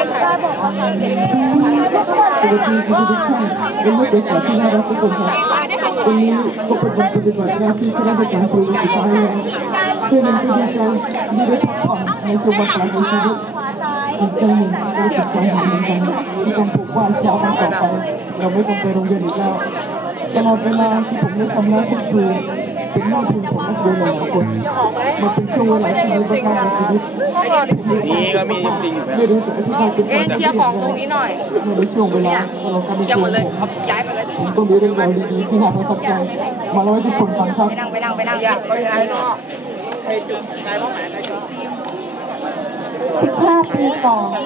สวัสดีคุณทุกท่านและลูกเป็นสาวที่น่ารักทุกคนครับวันนี้ก็เป็นวันปฏิบัติหน้าที่ข้าราชการครูสุดท้ายแล้วเพื่อนก็ดีใจที่ได้พักผ่อนในช่วงวันกลางของชีวิตอีกใจหนึ่งก็รู้สึกใจหายเหมือนกันที่ต้องผูกว่าเช้าวันต่อไปเราไม่ต้องไปโรงเรียนอีกแล้วตลอดเวลาที่ผมได้ทำหน้าที่ครู เป็นหน้าที่ของนักเรียนหลายคนมันเป็นช่วงเวลาที่มีประการชีวิตนี่ก็มีจริงๆอยู่ไม่รู้จะอธิบายเป็นเอ๊ะเคลียร์ของตรงนี้หน่อยในช่วงเวลาเราการเคลียร์หมดเลยเอาย้ายไปเลยผมต้องมีเรื่องราวดีๆที่น่าประทับใจมาเล่าให้ทุกคนฟังครับไปนั่งไปนั่งไปนั่งอย่าไปไหนเนาะใครจุดใครบ้องไหนใครจุด15ปีก่อน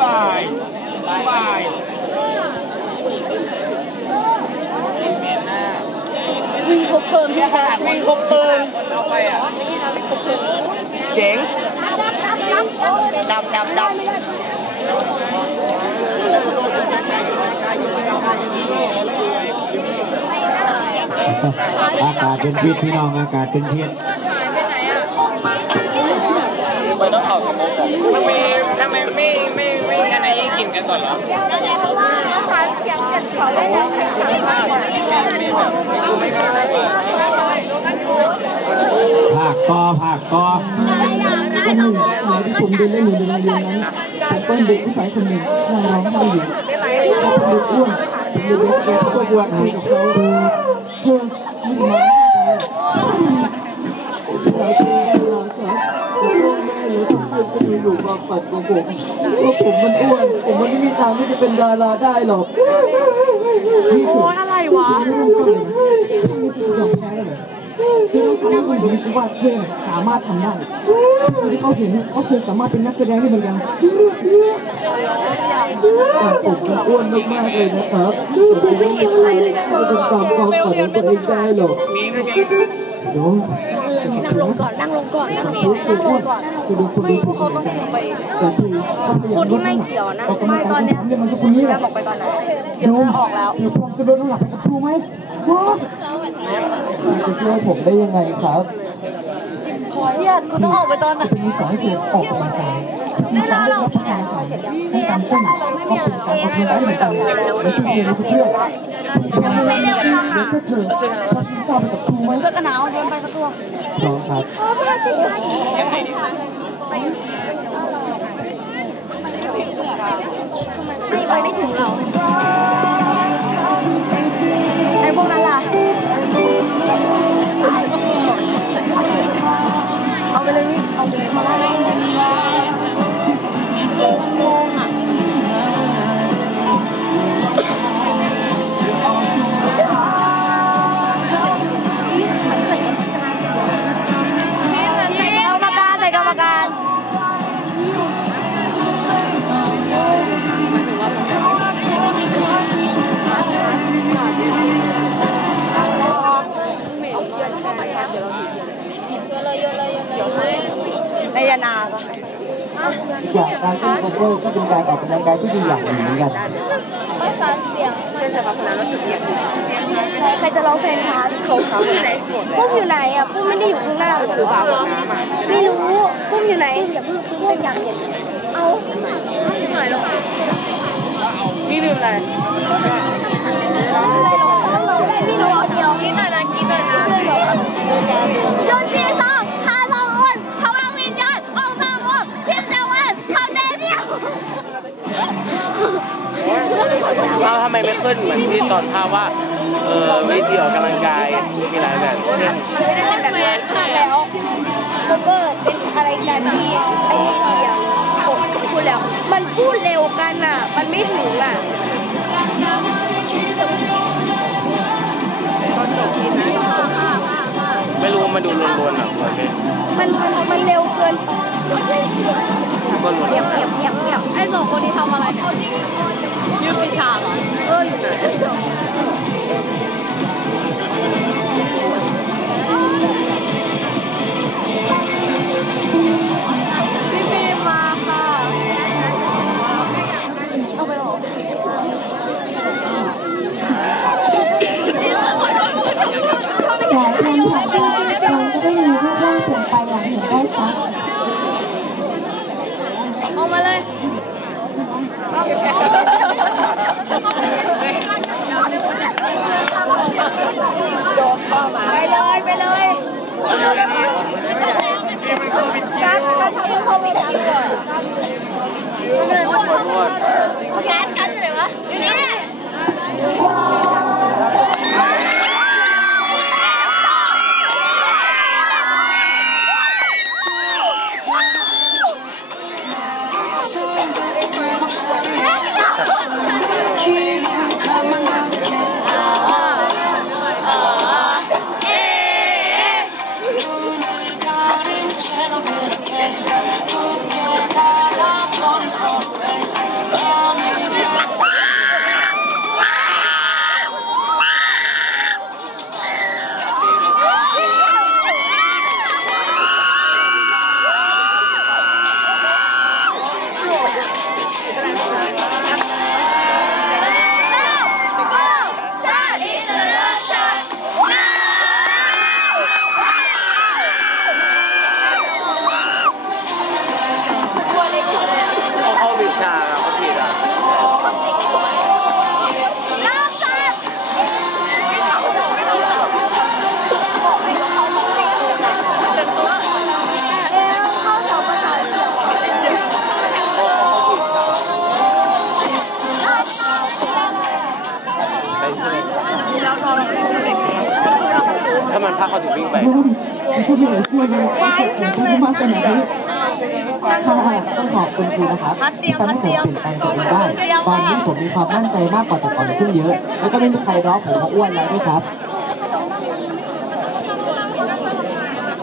วายวาย วิ่งครบเพลิงวิ่งครบเพลิงเอาไปอะเจ๋งดับดับดับอากาศเป็นพิษพี่น้องอากาศเป็นพิษไปต้องเอาสมองทำไมทำไมไม่ไม่ กินกันก่อนเหรอแล้วแต่เพราะว่าฟังเสียงจากเขาได้แล้วใครสั่งมากกว่าภาคต่อภาคต่ออยากได้วันหต้อนึ่งงขณะที่ผมเดินเล่นอยู่ในโรงเรียนนั้นผมก็เห็นเด็กผู้ชายคนหนึ่งนั่งร้องไห้อยู่เขาเป็นเด็กอ้วนผมเลยเดินไปก็บวชคุยกับเขาเธอไม่สมา เพื่อนๆก็มีอยู่ความฝันของผมว่าผมมันอ้วน ผมมันไม่มีทางที่จะเป็นดาราได้หรอกนี่ถึงอะไรวะเรื่องต้นเลยนะช่วงนี้เธอยอมแพ้แล้วเหรอเธอต้องทำให้คนเห็นสิว่าเธอน่ะสามารถทำได้ส่วนที่เขาเห็นว่าเธอสามารถเป็นนักแสดงได้เหมือนกันแต่ผมมันอ้วนมากๆเลยนะครับผมจะไม่มีใครเลยที่จะทำตามความฝันของตัวเองได้หรอกเดี๋ยว นั่งลงก่อนนั่งลงก่อนนั่งลงก่อนคือดูคนดูถูกเขาต้องกินไปคนที่ไม่เกี่ยวนะไม่ตอนเนี้ยเรื่องมันจะคนนี้แหละบอกไปตอนไหนเดี๋ยวจะออกแล้วเดี๋ยวผมจะโดนน้ำหนักกับครูไหมว้าจะช่วยผมได้ยังไงครับเครียดกูต้องออกไปตอนไหนจะมีสอนให้เธอออกกำลังกาย ที่การเล่นรับประทานอาหารให้การเต้นก็เป็นการออกกำลังกายเหมือนกันและช่วยเธอในทุกเรื่องไม่เร็วจังอะเพื่อเธอพอกินข้าวไปกับครูไหมเสื้อกันหนาวเดินไปสักตัวพร้อมครับพ่อไม่ใช่ใช่ไม่ไปไม่ถึงเราไอ้พวกนั้นล่ะเอา จากการเต้นโคเวอร์ก็เป็นการออกกำลังกายที่ดีอย่างหนึ่งเหมือนกันประสานเสียงเล่นเสร็จกับนันแล้วจุดเทียนใครจะร้องเพลงช้าเขาเขาที่ไหนปุ้มอยู่ไหนอะปุ้มไม่ได้อยู่ข้างหน้าหรอหรือเปล่าไม่รู้ปุ้มอยู่ไหนอย่าพิ่งปุ้มเป็นอย่างเห็นเอาชิบหายแล้วนี่ลืมอะไรไม่เป็นไรหรอกต้องร้องได้พี่รู้เดียวกินหน่อยนะกินหน่อยนะโยนจี เราทำไมไม่ขึ้นเหมือนที่ตอนภาว่าเออวิธีออกกำลังกายมีหลายแบบเช่นไม่ได้แบบนั้นแล้วเวอร์เป็นอะไรกันที่ไอ้นี่ดีอะผมพูดแล้ว มันพูดเร็วกันอะ มันไม่ถึงอะไม่รู้มาดูลวนๆอะเหมือเป็นมันมันเร็วเกินก็ลวนเงียบเงียบเงียบเงียบไอ้สองคนนี้ทำอะไร เนี่ยยืดปิช กาามันพาเขาถึงวิ่งไปร่วมช่วยเหลือช่วยดูความสุขของผู้มากขนาดนี้ค่ะต้องขอบคุณครูนะครับที่ทำให้ผมเปลี่ยนแปลงตัวเองได้ตอนนี้ผมมีความมั่นใจมากกว่าแต่ก่อนขึ้นเยอะ แล้วก็ไม่มีใครร้องผมว่าอ้วนแล้วด้วยครับ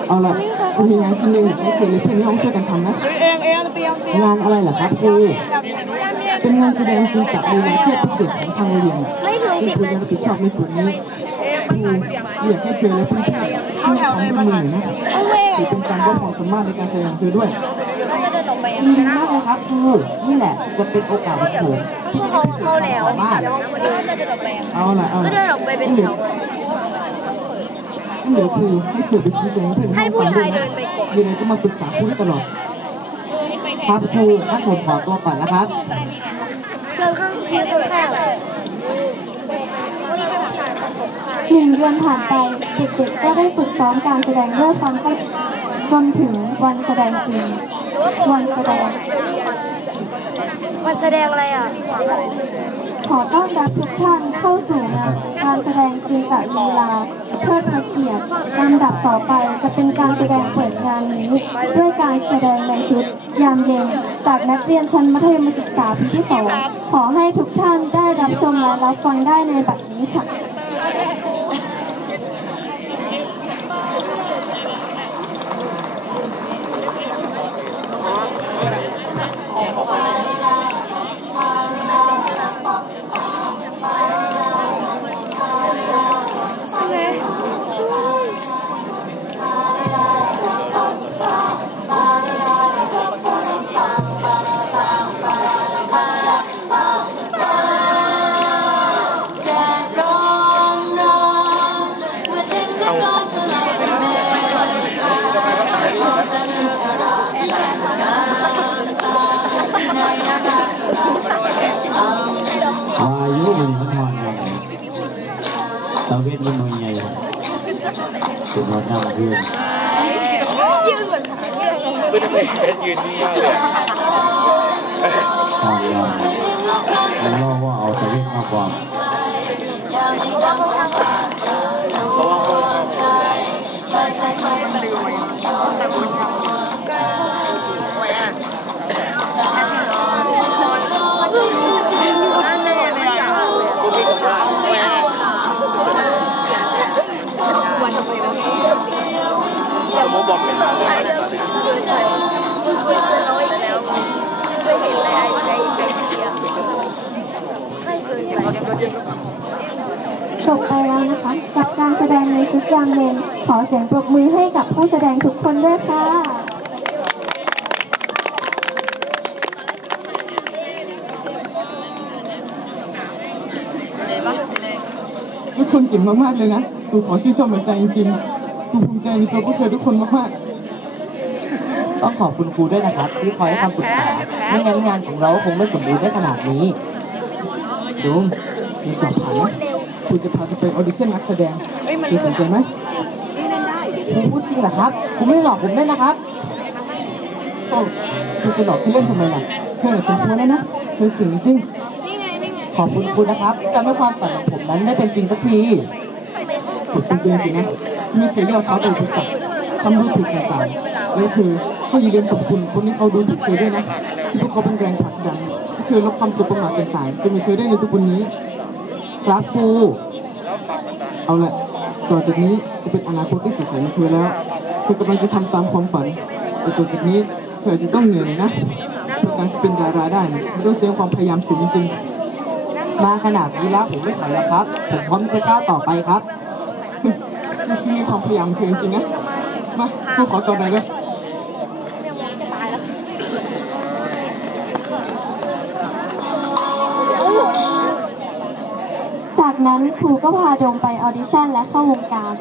เอาล่ะคุณมีงานชิ้นหนึ่งให้เธอและเพื่อนในห้องช่วยกันทำนะงานอะไรเหรอครับครูเป็นงานแสดงจริงกับลีลาเทียบทุกเด็กของทางโรงเรียนซึ่งคุณจะรับผิดชอบในส่วนนี้ ครูอยากให้เธอและเพื่อนๆช่วยทำด้วยมือหน่อยนะถือเป็นการว่าความสามารถในการแสดงเธอด้วยยินดีมากเลยครับครูนี่แหละจะเป็นโอกาสของผมพวกเขาเข้าแล้วสามารถจะเดินออกไปเอาล่ะเอาก็ล่ะเดินออกไปเป็นงั้นแถเดี๋ยววงั้นเดี๋ยวครูให้เธอไปชี้แจงให้เพื่อนในให้ห้องผู้ฟังด้วชายยนะเดินไปก่อนมีอะไรก็มาปรึกษาครูได้ตลอดครับครูงั้นผมขอตัวก่อนนะครับ เดินข้างเดินข้าง หนึ่งเดือนผ่านไปเด็กๆก็ได้ฝึกซ้อมการแสดงด้วยความเข้าจนถึงวันแสดงจริง วันแสดงมันแสดงอะไรอะ ขอต้อนรับทุกท่านเข้าสู่งานการแสดงจริงกับลีลาเทิดพระเกียรติลำดับต่อไปจะเป็นการแสดงเปิดงานนี้ ด้วยการแสดงในชุด ยามเย็น จากนักเรียนชั้นมัธยมศึกษาปีที่สองขอให้ทุกท่านได้รับชมและรับฟังได้ในบัดนี้ค่ะ ตะเวทมันหน่วยใหญ่เป็นหัวหน้าเพื่ มติบอมเป็นอะไรตอนนี้จบไปแล้วนะคะ กับการแสดงในชุดยามเย็นขอเสียงปรบมือให้กับผู้แสดงทุกคนด้วยค่ะทุกคนเก่งมากๆเลยนะครูขอชื่นชมหัวใจจริงๆครูภูมิใจในตัวพวกเธอทุกคนมากๆ ต้องขอบคุณครูด้วยนะครับ ที่คอยให้คำปรึกษาไม่งั้นงานของเราคงไม่สมบูรณ์ได้ขนาดนี้ดูมีสอบผ่านครูจะพาไปออดิชั่นนักแสดงเธอสนใจไหมครูพูดจริงเหรอครับครูไม่ได้หลอกผมแน่นะครับโอ้เธอจะหลอกเธอเล่นทำไมล่ะเธอน่ะสมควรแล้นะเธอเก่งจริงขอบคุณครูนะครับที่ทำให้ความฝันของผมนั้นได้เป็นจริงสักทีถูกจริงๆสินะที่ไม่เคยเรียกเขาเป็นอุปสรรคทำดูถูกต่างๆแล้วเธอ ก็อย่าลืมขอบคุณคนที่เขาดูถูกเธอด้วยนะที่พวกเขาเป็นแรงผลักดันให้เธอลบความสุขประมาทต่างๆจนมีเธอได้ในทุกวันนี้ครับครูเอาละต่อจากนี้จะเป็นอนาคตที่สดใสของเธอแล้วเธอกำลังจะทำตามความฝันแต่ต่อจากนี้เธอจะต้องเหนื่อยนะเพื่อการจะเป็นดาราได้เนี่ยมันต้องใช้ความพยายามสูงจริงมาขนาดนี้แล้วผมไม่ถอยแล้วครับ ผมพร้อมจะก้าวต่อไปครับนี่ซึ่งมีความพยายามเธอจริงๆนะ มาครูขอต่อหน่อยเลย นั้นครูก็พาโดมไปออดิชั่นและเข้าวงการ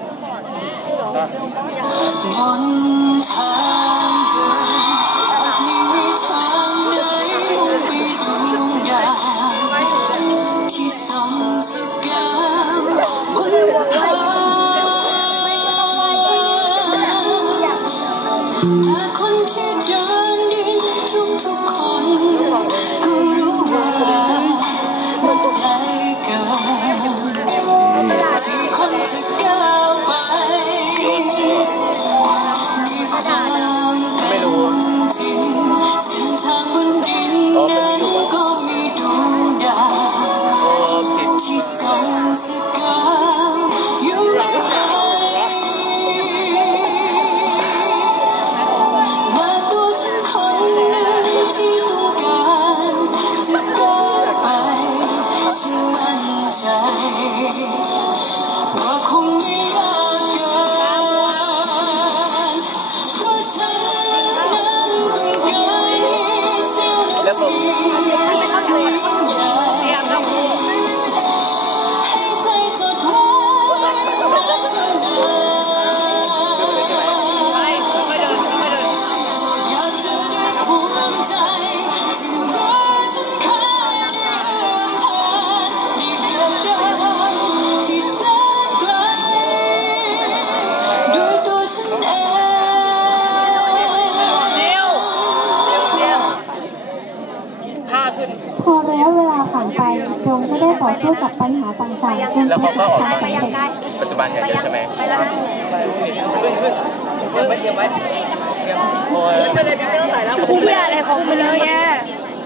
คู่ไม่ได้อะไรของมันเลยแย่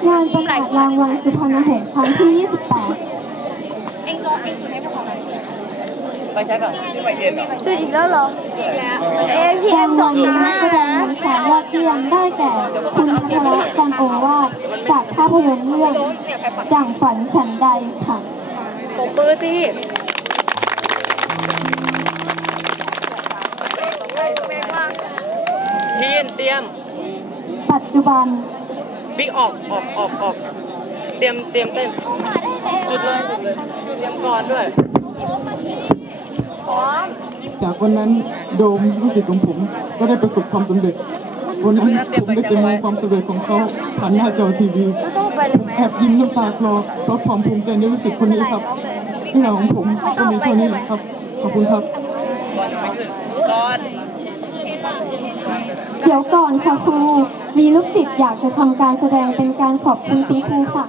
งานประกาศรางวัลสุพรรณหงส์ครั้งที่ 28 เองก็เองไม่พอไปใช้ก่อนที่ไปเย็นเหรอจุดอีกแล้วเหรอเอ็มพีเอ็รามงสวัองลจุดนัห้ากแสดนะงนำชายยอดเยี่ยมได้แก่ คุณพัทรจันทร์โอวาทจากภาพยนตร์เรื่องดั่งฝันฉันใดค่ะปกมือสิทีนเตรียม ปัจจุบันบิ๊กออกออกออกออกเตรียมเตรียมเต้นจุดเลยจุดเลยเตรียมก่อนด้วยจากวันนั้นโดมรู้สึกของผมก็ได้ประสบความสำเร็จวันนั้นผมได้แต่มองความสำเร็จของเขาผ่านหน้าจอทีวีผมแอบยิ้มน้ำตาคลอเพราะความภูมิใจในรู้สึกคนนี้ครับเรื่องราวของผมก็มีเท่านี้แหละครับขอบคุณครับก่อน เดี๋ยวก่อนค่ะครู มีลูกศิษย์อยากจะทำการแสดงเป็นการขอบคุณคุณครูค่ะ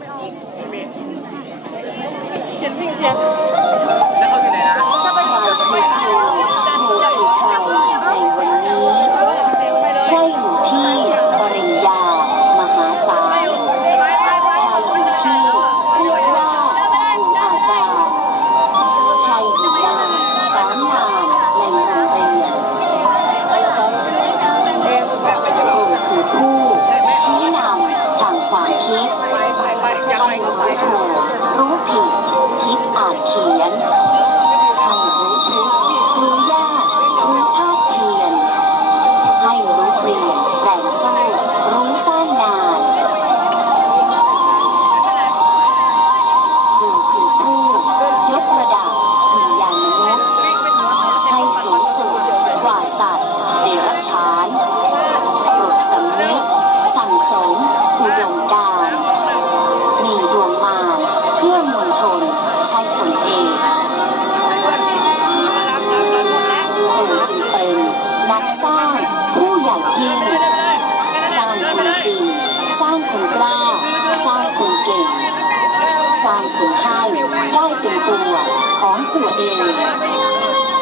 ของตัวเอง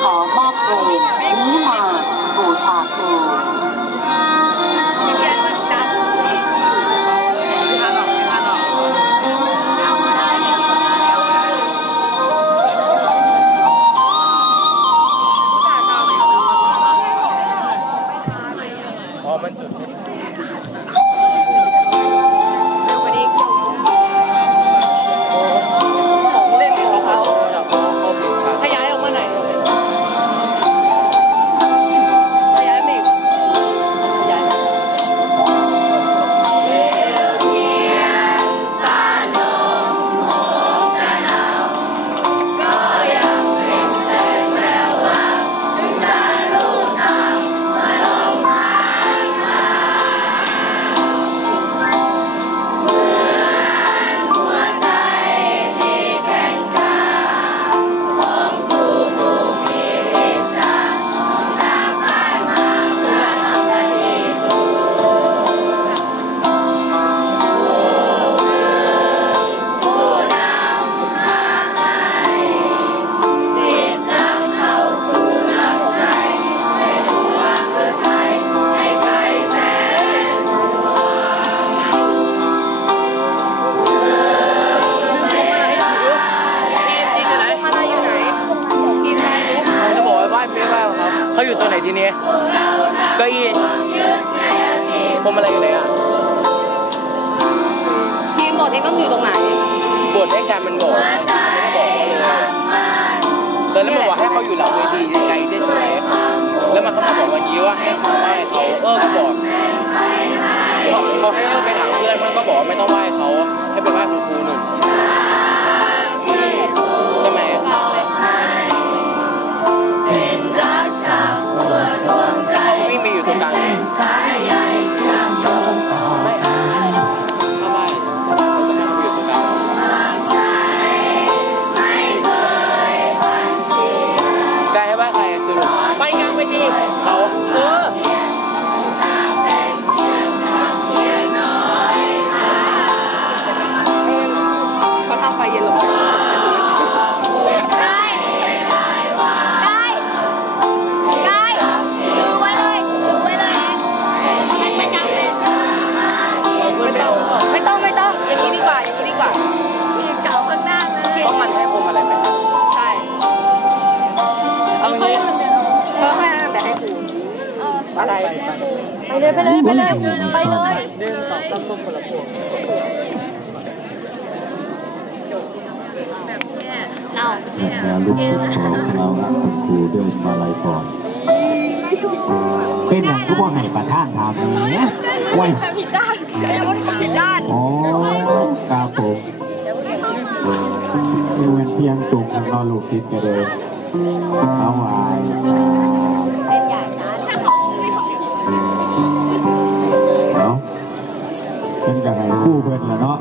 ขอมอบเพลงนี้มาบูชาครู ให้เขาอยู่หลังเวทีไกลๆเฉยๆแล้วมันก็มาบอกวันนี้ว่าให้เขาไหว้เขาเออก็บอกเขาเขาให้เลิกไปถามเพื่อนเพื่อนก็บอกว่าไม่ต้องไหว้เขาให้ไปไหว้คุณครูหนึ่งใช่ไหมเขาวิ่งไปอยู่ตรงกลาง เลูกศิษย์ของเราครับคุณควมาลายพรเป็นอย่างทุกว่าไห้ประท่านทำเนี่ยวัยผิดด้านผิดด้านโอ้กาโปเป็นเพียงตุกนอนลูกศิษย์กันเลยเอาไว้เป็นใหญ่นะเอ้าเป็นจะงไรคู่เพื่อนละเนาะ